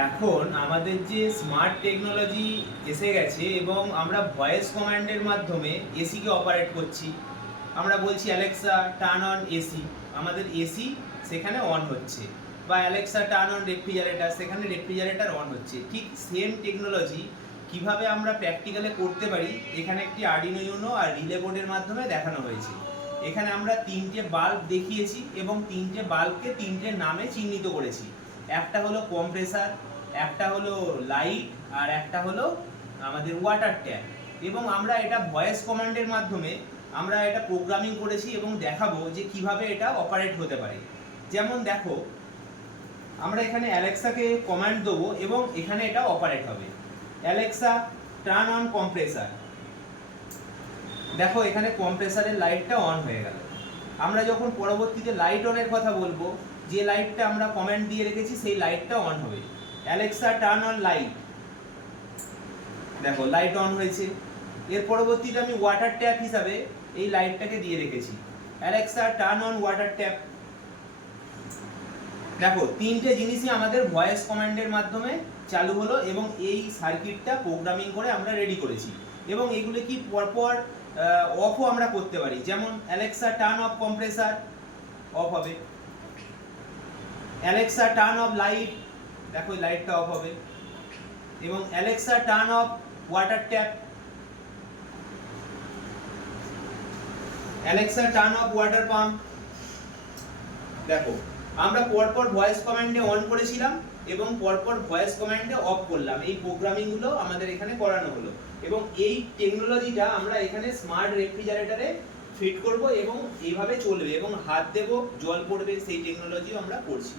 এখন আমাদের যে স্মার্ট টেকনোলজি এসে গেছে এবং আমরা ভয়েস কমান্ডের মাধ্যমে এসিকে অপারেট করছি। আমরা বলছি অ্যালেক্সা টার্ন অন এসি, আমাদের এসি সেখানে অন হচ্ছে, বা অ্যালেক্সা টার্ন অন রেফ্রিজারেটর, সেখানে রেফ্রিজারেটর অন হচ্ছে। ঠিক সেম টেকনোলজি কিভাবে আমরা প্র্যাকটিক্যালে করতে পারি এখানে একটি আর্ডিনো ইউনো আর রিলে বোর্ডের মাধ্যমে দেখানো হয়েছে। এখানে আমরা তিনটে বাল্ব দেখিয়েছি এবং তিনটে বাল্বকে তিনটে নামে চিহ্নিত করেছি। একটা হলো কম্প্রেসার, একটা হলো লাইট, আর একটা হলো আমাদের ওয়াটার ট্যাপ। এবং আমরা এটা ভয়েস কমান্ডের মাধ্যমে আমরা এটা প্রোগ্রামিং করেছি এবং দেখাবো যে কিভাবে এটা অপারেট হতে পারে। যেমন দেখো, আমরা এখানে অ্যালেক্সাকে কমান্ড দেবো এবং এখানে এটা অপারেট হবে। Alexa turn on compressor. দেখো এখানে কম্প্রেসারের লাইটটা অন হয়ে গেল। আমরা যখন পরবর্তীতে লাইট অনের কথা বলবো, যে লাইটটা আমরা কমান্ড দিয়ে রেখেছি সেই লাইটটা অন হবে। অ্যালেক্সা টার্ন অন লাইট, দেখো লাইট অন হয়েছে। এর পরবর্তীতে আমি ওয়াটার ট্যাপ হিসাবে এই লাইটটাকে দিয়ে রেখেছি। Alexa turn on water tap. দেখো তিনটে জিনিসই আমাদের ভয়েস কমান্ডের মাধ্যমে চালু হলো এবং এই সার্কিটটা প্রোগ্রামিং করে আমরা রেডি করেছি। এবং এগুলো কি পরপর অফও আমরা করতে পারি। যেমন Alexa turn off compressor, of হবে। অ্যালেক্সা টার্ন অফ লাইট, দেখো লাইটটা অফ হবে। এবং Alexa turn off water tap, Alexa turn off water pump. দেখো আমরা পরপর ভয়েস কমান্ডে অন করেছিলাম এবং পরপর ভয়েস কমান্ডে অফ করলাম। এই প্রোগ্রামিং গুলো আমাদের এখানে করানো হলো এবং এই টেকনোলজিটা আমরা এখানে স্মার্ট রেফ্রিজারেটরে ফিট করব এবং এইভাবে চলবে এবং হাত দেব, জল পড়বে, সেই টেকনোলজিও আমরা করছি।